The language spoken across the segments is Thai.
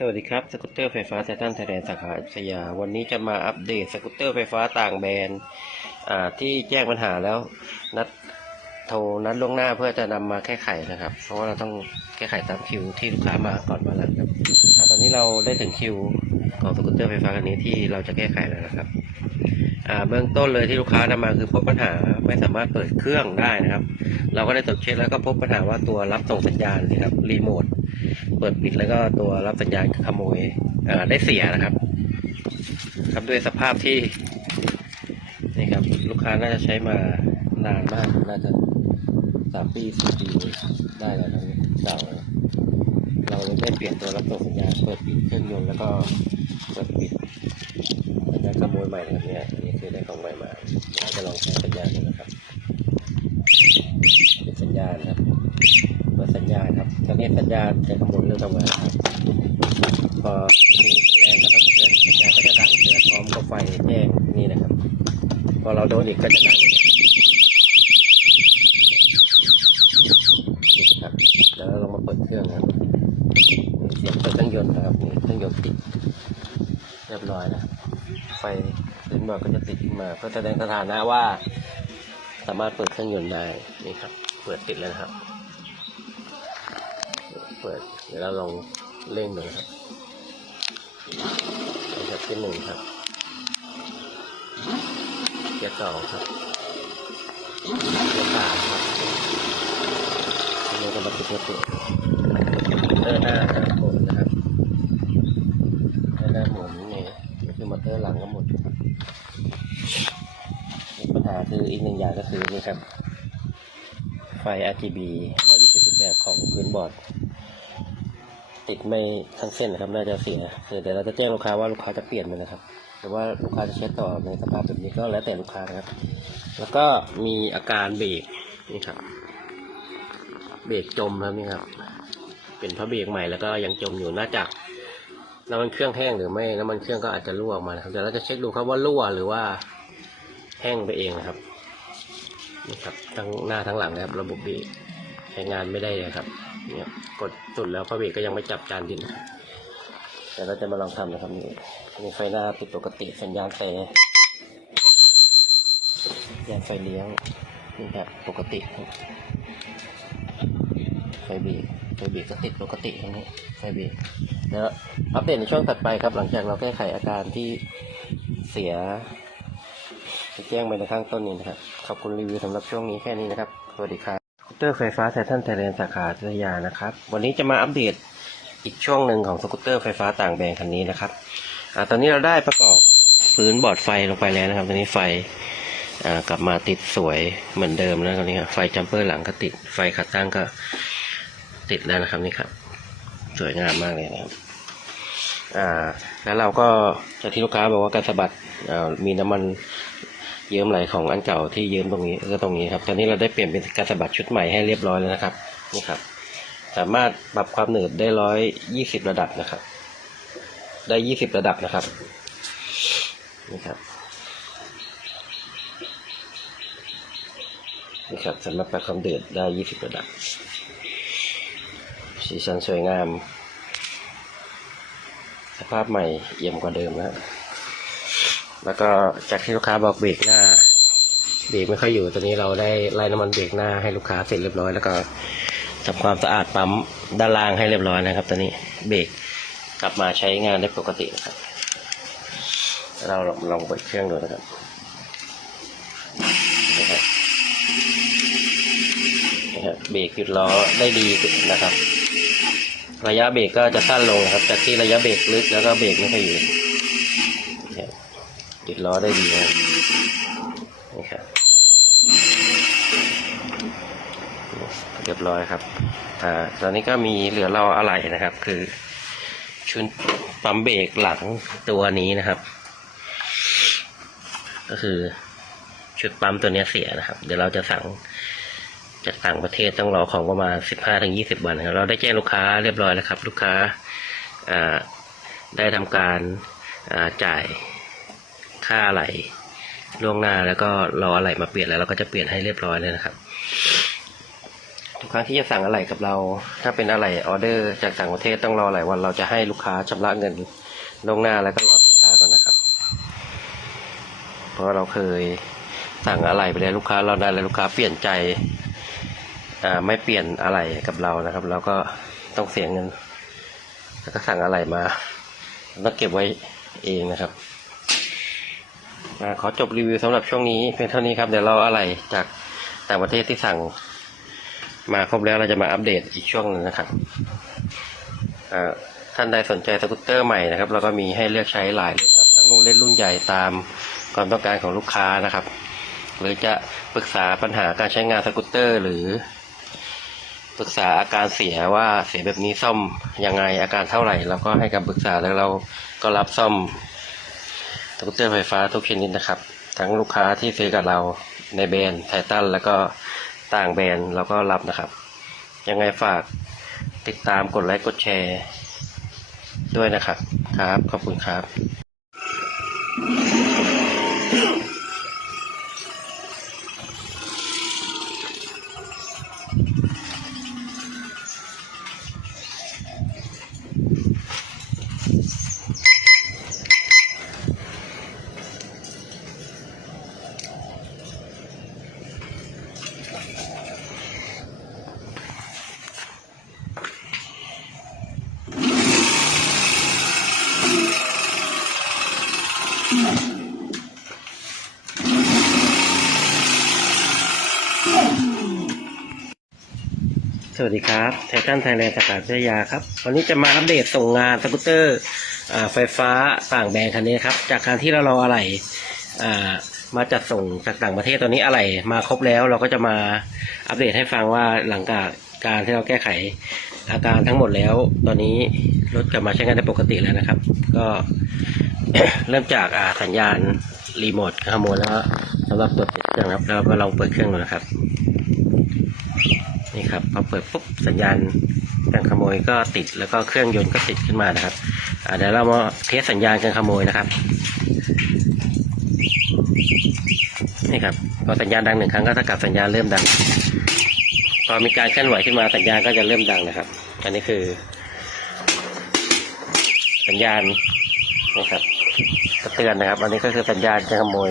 สวัสดีครับ สกูตเตอร์ไฟฟ้าไททันไทยแลนด์สาขาอยุธยา วันนี้จะมาอัปเดตสกูตเตอร์ไฟฟ้าต่างแบรนด์ที่แจ้งปัญหาแล้ว นัดโทรนัดล่วงหน้าเพื่อจะนำมาแก้ไขนะครับ เพราะว่าเราต้องแก้ไขตามคิวที่ลูกค้ามาก่อนมาหลังครับอตอนนี้เราได้ถึงคิวของสกูตเตอร์ไฟฟ้าคันนี้ที่เราจะแก้ไขแล้วนะครับเบื้องต้นเลยที่ลูกค้านำมาคือพบปัญหาไม่สามารถเปิดเครื่องได้นะครับ เราก็ได้ตรวจเช็คแล้วก็พบปัญหาว่าตัวรับส่งสัญญาณนะครับรีโมท เปิดปิดแล้วก็ตัวรับสัญญาณขโมยได้เสียนะครับ ครับด้วยสภาพที่นี่ครับ ลูกค้าน่าจะใช้มานานมาก น่าจะสามปีสี่ปีได้แล้วนะเก่าแล้วเราได้เปลี่ยนตัวรับส่งสัญญาณเปิดปิดเครื่องยนต์แล้วก็เปิดปิดสัญญาณขโมยใหม่นะครับเนี่ยนนี้คือได้ของใหม่มาเราจะลองใช้สัญญาณดูนะครับเป็นสัญญาณนะครับ เปิดสัญญาณครับตอนนี้สัญญาณจะขโมยเรื่องทำงานครับพอมีแรงกระตุ้นเตือนสัญญาณก็จะดังเตือนพร้อมกับไฟแจ้งนี่นะครับ พอเราโดนอีกก็จะดังนี่ครับแล้วเรามาเปิดเครื่องครับเสียงเปิดเครื่องยนต์นะครับนี่เครื่องยนต์ติดเรียบร้อยแล้วไฟลิ้นบอกก็จะติดขึ้นมาเพื่อแสดงสถานะว่า สามารถเปิดเครื่องยนต์ได้นี่ครับ เปิดติดแล้วนะครับ เปิด เดี๋ยวเราลองเร่งดูนะครับนี่ครับที่หนึ่งครับเกียร์สองครับเกียร์สามครับอันนี้ก็มาติดเกียร์สี่เออหน้าครับผมนะครับแล้วด้านหมุนนี่คือมอเตอร์หลังก็หมุนปัญหาคืออีกหนึ่งอย่างก็คือนี่ครับไฟ RGB 120รูปแบบของพื้นบอร์ด ติดไม่ทั้งเส้นนะครับ น่าจะเสียคือเดี๋ยวเราจะแจ้งลูกค้าว่าลูกค้าจะเปลี่ยนมันนะครับหรือว่าลูกค้าจะเช็คต่อในสภาพแบบนี้ก็แล้วแต่ลูกค้านะครับ แล้วก็มีอาการเบรกนี่ครับ เบรกจมครับนี่ครับ เป็นพระเบรกใหม่แล้วก็ยังจมอยู่น่าจะน้ำมันเครื่องแห้งหรือไม่น้ำมันเครื่องก็อาจจะรั่วออกมาครับเดี๋ยวเราจะเช็คดูครับว่ารั่วหรือว่าแห้งไปเองนะครับนี่ครับทั้งหน้าทั้งหลังนะครับ ระบบเบรกใช้งานไม่ได้เลยครับ เนี่ยกดสุดแล้วพระเบรกก็ยังไม่จับจานดินเดี๋ยวเราจะมาลองทำนะครับนี่มีไฟหน้าติดปกติสัญญาณไฟสัญญาณไฟเลี้ยงนี่ครับปกติไฟเบรกไฟเบรกก็ติดปกติตรงนี้ไฟเบรกเดี๋ยวอัปเดตในช่วงถัดไปครับ หลังจากเราแก้ไขอาการที่เสียแจ้งไปในข้างต้นนี้นะครับ ขอบคุณรีวิวสำหรับช่วงนี้แค่นี้นะครับ สวัสดีครับ เตอร์ไฟฟ้าไททันไทยแลนด์สาขาพัทยานะครับ วันนี้จะมาอัปเดตอีกช่วงหนึ่งของสกูตเตอร์ไฟฟ้าต่างแบรนด์คันนี้นะครับอตอนนี้เราได้ประกอบพื้นบอร์ดไฟลงไปแล้วนะครับ ตอนนี้ไฟกลับมาติดสวยเหมือนเดิมแล้วตอนนี้ไฟจัมเปอร์หลังก็ติดไฟขาตั้งก็ติดแล้วนะครับนี่ครับ สวยงามมากเลยนะครับแล้วเราก็จากที่ลูกค้าบอกว่าการสะบัดมีน้ำมัน เยิ้มไหลของอันเก่าที่เยิ้มตรงนี้ก็ตรงนี้ครับ ตอนนี้เราได้เปลี่ยนเป็นการสะบัดชุดใหม่ให้เรียบร้อยแล้วนะครับ นี่ครับ สามารถปรับความหนืดได้ร้อยยี่สิบระดับนะครับ ได้ยี่สิบระดับนะครับ นี่ครับ นี่ครับสามารถปรับความเดือดได้ยี่สิบระดับ สีสันสวยงาม สภาพใหม่เยี่ยมกว่าเดิมนะครับ แล้วก็จากที่ลูกค้าบอกเบรกหน้าเบรกไม่ค่อยอยู่ตอนนี้เราได้ไล่น้ำมันเบรกหน้าให้ลูกค้าเสร็จเรียบร้อยแล้วก็ทำความสะอาดปั๊มด้านล่างให้เรียบร้อยนะครับ ตอนนี้เบรกกลับมาใช้งานได้ปกตินะครับ เราลองลองเปิดเครื่องดูนะครับนะครับเบรกหยุดล้อได้ดีนะครับ ระยะเบรกก็จะสั้นลงนะครับจากที่ระยะเบรกลึกแล้วก็เบรกไม่ค่อยอยู่ หยุดล้อได้ดีนะครับนี่ครับเรียบร้อยครับอ่าตอนนี้ก็มีเหลือเราอะไรนะครับ คือชุดปั๊มเบรกหลังตัวนี้นะครับ ก็คือชุดปั๊มตัวนี้เสียนะครับ เดี๋ยวเราจะสั่งจากต่างประเทศต้องรอของประมาณสิบห้าถึงยี่สิบวันครับเราได้แจ้งลูกค้าเรียบร้อยแล้วครับ ลูกค้าอ่าได้ทำการอ่าจ่าย ค่าอะไหล่ล่วงหน้าแล้วก็รออะไหล่มาเปลี่ยนแล้วเราก็จะเปลี่ยนให้เรียบร้อยเลยนะครับ ทุกครั้งที่จะสั่งอะไรกับเรา ถ้าเป็นอะไรออเดอร์จากต่างประเทศต้องรอหลายวันเราจะให้ลูกค้าชำระเงินลวงหน้าแล้วก็รอสินค้าก่อนนะครับ เพราะเราเคยสั่งอะไรไปแล้วลูกค้าเราได้แล้วลูกค้าเปลี่ยนใจอ่าไม่เปลี่ยนอะไรกับเรานะครับเราก็ต้องเสียเงิน แล้วก็สั่งอะไรมาต้องเก็บไว้เองนะครับ ขอจบรีวิวสำหรับช่วงนี้เพียงเท่านี้ครับเดี๋ยวเราอะไรจากต่างประเทศที่สั่ง มาครบแล้วเราจะมาอัปเดตอีกช่วงหนึงนะครับท่านใดสนใจสกูตเตอร์ใหม่นะครับเราก็มีให้เลือกใช้หลายรุ่นครับทั้งรุ่นเล็กรุ่นใหญ่ตามความต้องการของลูกค้านะครับ หรือจะปรึกษาปัญหาการใช้งานสกูตเตอร์ หรือปรึกษาอาการเสียว่าเสียแบบนี้ซ่อมยังไงอาการเท่าไหร่เราก็ให้คำปรึกษาแล้วเราก็รับซ่อม สกูตเตอร์ไฟฟ้าทุกชนิดนะครับ ทั้งลูกค้าที่ซื้อกับเราในแบรนด์ไททันแล้วก็ต่างแบรนด์เราก็รับนะครับ ยังไงฝากติดตามกดไลค์กดแชร์ด้วยนะครับ ครับ ขอบคุณครับ สวัสดีครับไททันไทยแลนด์สาขาพิทยาครับ วันนี้จะมาอัปเดตส่งงานสกูตเตอร์ไฟฟ้าต่างแบรนด์คันนี้ครับ จากการที่เรารออะไหล่มาจัดส่งจากต่างประเทศตอนนี้อะไหล่มาครบแล้ว เราก็จะมาอัปเดตให้ฟังว่าหลังจากการที่เราแก้ไขอาการทั้งหมดแล้ว ตอนนี้รถกลับมาใช้งานได้ปกติแล้วนะครับ ก็เริ่มจากสัญญาณรีโมทขโมยแล้วสำหรับตรวจติดเครื่องครับแล้วมาลองเปิดเครื่องดูนะครับ นี่ครับพอเปิดปุ๊บสัญญาณการขโมยก็ติดแล้วก็เครื่องยนต์ก็ติดขึ้นมานะครับเดี๋ยวเรามาเทสสัญญาณการขโมยนะครับนี่ครับพอสัญญาณดังหนึ่งครั้งก็เท่ากับสัญญาณเริ่มดังพอมีการเคลื่อนไหวขึ้นมาสัญญาณก็จะเริ่มดังนะครับ อันนี้คือ สัญญาณนะครับก็เตือนนะครับ อันนี้ก็คือสัญญาณการขโมย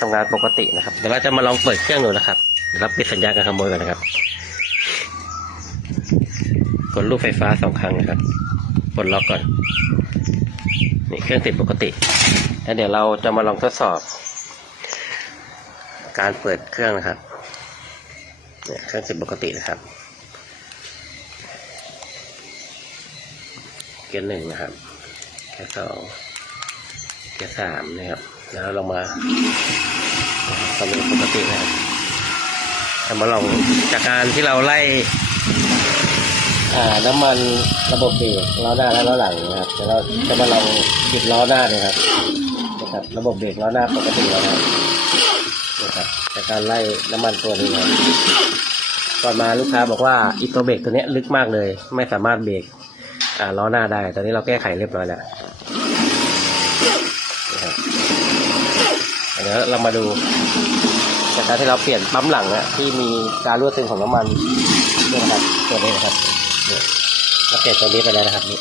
ทำงานปกตินะครับ เดี๋ยวเราจะมาลองเปิดเครื่องดูนะครับเดี๋ยวเราปิดสัญญาณการขโมยก่อนนะครับ ลูกไฟฟ้าสองครั้งนะครับปลดล็อกก่อน นี่เครื่องติดปกติ แล้วเดี๋ยวเราจะมาลองทดสอบ การเปิดเครื่องนะครับเนี่ยเครื่องติดปกตินะครับ เกียร์หนึ่งนะครับ เกียร์สองเกียร์สามนะครับแล้วเราลงมาทำเป็นปกตินะครับทำมาลองจากการที่เราไล่ อ่าน้ำมันระบบเบรกล้อหน้าและล้อหลังนะครับเดี๋ยวเราจะมาลองหยุดล้อหน้าเลยครับนะครับ ระบบเบรกล้อหน้าปกติแล้วนะครับนะครับจากการไล่น้ำมันตัวนี้นะครับก่อนมาลูกค้าบอกว่าอีตัวเบรกตัวนี้ลึกมากเลย ไม่สามารถเบรกอ่าล้อหน้าได้ ตอนนี้เราแก้ไขเรียบร้อยแล้วนะครับเดี๋ยวเรามาดูจากการที่เราเปลี่ยนปั๊มหลังอะที่มีการรั่วซึมของน้ำมันนี่นะครับตัวนี้นะครับ เนี่ยเราเปลี่ยนตัวนี้ไปแล้วนะครับนี่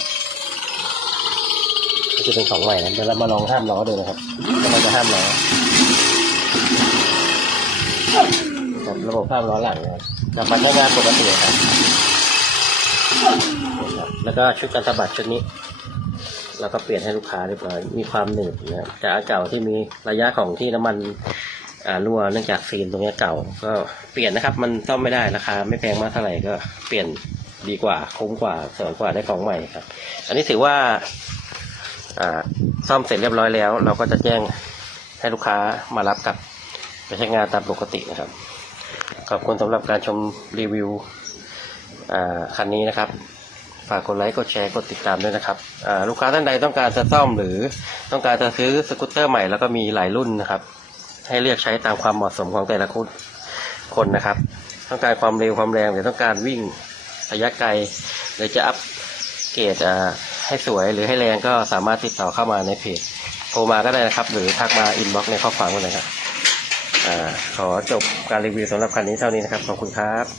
ก็จะเป็นของใหม่นะเดี๋ยวเรามาลองห้ามล้อดูนะครับว่าเราจะห้ามล้อรับระบบห้ามล้อหลังนะครับกลับมาใช้งานปกติครับนะครับ แล้วก็ชุดกันสะบัดชุดนี้เราก็เปลี่ยนให้ลูกค้าเรียบร้อยมีความหนืดนะจากเก่าที่มีระยะของที่น้ำมันอ่ารั่วเนื่องจากซีนตรงนี้เก่า ก็เปลี่ยนนะครับ มันซ่อมไม่ได้ราคาไม่แพงมากเท่าไหร่ก็เปลี่ยน ดีกว่า คุ้มกว่าสวยกว่าได้ของใหม่ครับ อันนี้ถือว่าซ่อมเสร็จเรียบร้อยแล้ว เราก็จะแจ้งให้ลูกค้ามารับกลับไปใช้งานตามปกตินะครับ ขอบคุณสำหรับการชมรีวิวคันนี้นะครับฝากกดไลค์กดแชร์กดติดตามด้วยนะครับลูกค้าท่านใดต้องการจะซ่อมหรือต้องการจะซื้อสกูตเตอร์ใหม่แล้วก็มีหลายรุ่นนะครับ ให้เลือกใช้ตามความเหมาะสมของแต่ละคนคนนะครับ ต้องการความเร็วความแรงหรือต้องการวิ่ง ระยะไกล หรือจะอัปเกรดให้สวยหรือให้แรงก็สามารถติดต่อเข้ามาในเพจโทรมาก็ได้นะครับ หรือทักมาอินบ็อกซ์ในข้อความก็ได้ครับอขอจบการรีวิวสำหรับคันนี้เท่านี้นะครับ ขอบคุณครับ